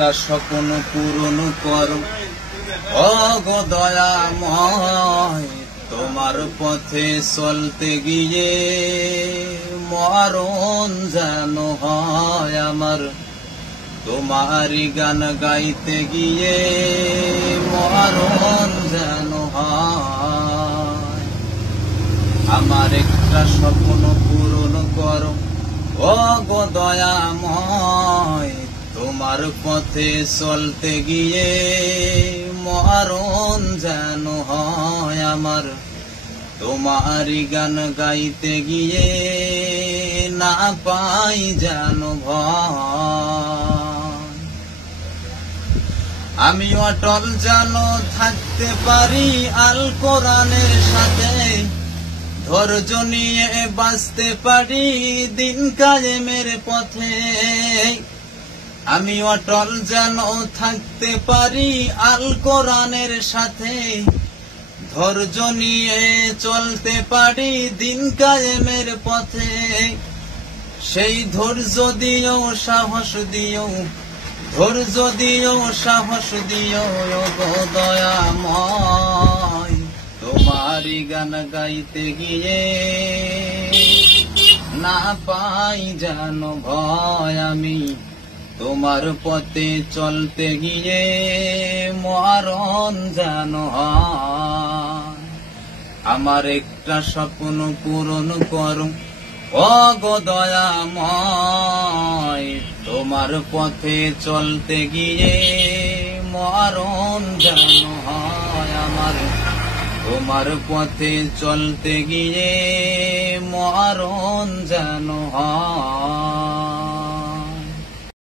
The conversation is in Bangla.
একটা স্বপ্ন পূরণ করো ও গো দয়াময়। তোমার পথে চলতে গিয়ে মরণ যেন হয় আমার, তোমারই গান গাইতে গিয়ে মরণ যেন হয়। আমার একটা স্বপ্ন পূরণ করো ও গো দয়াময়। তোমার পথে চলতে গিয়ে মরণ যেন হয় আমার, তোমারই গান গাইতে গিয়ে না পাই যেন ভয়। আমি অটল যেন থাকতে পারি আল কোরআনের সাথে, ধৈর্য নিয়ে বাঁচতে পারি দিন কায়েমের পথে। আমি অটল যেন থাকতে পারি আল কোরআনের সাথে, ধৈর্য নিয়ে চলতে পারি দিন কায়েমের পথে। সেই ধৈর্য দিও সাহস দিও, ধৈর্য দিও সাহস দিও গো দয়াময়। তোমারই গান গাইতে গিয়ে না পাই যেন ভয়। আমি তোমার পথে চলতে গিয়ে মরণ যেন হয়। আমার একটা স্বপ্ন পূরণ করো ও গো দয়াময়। তোমার পথে চলতে গিয়ে মরণ যেন হয় আমার, তোমার পথে চলতে গিয়ে মরণ যেন হয়।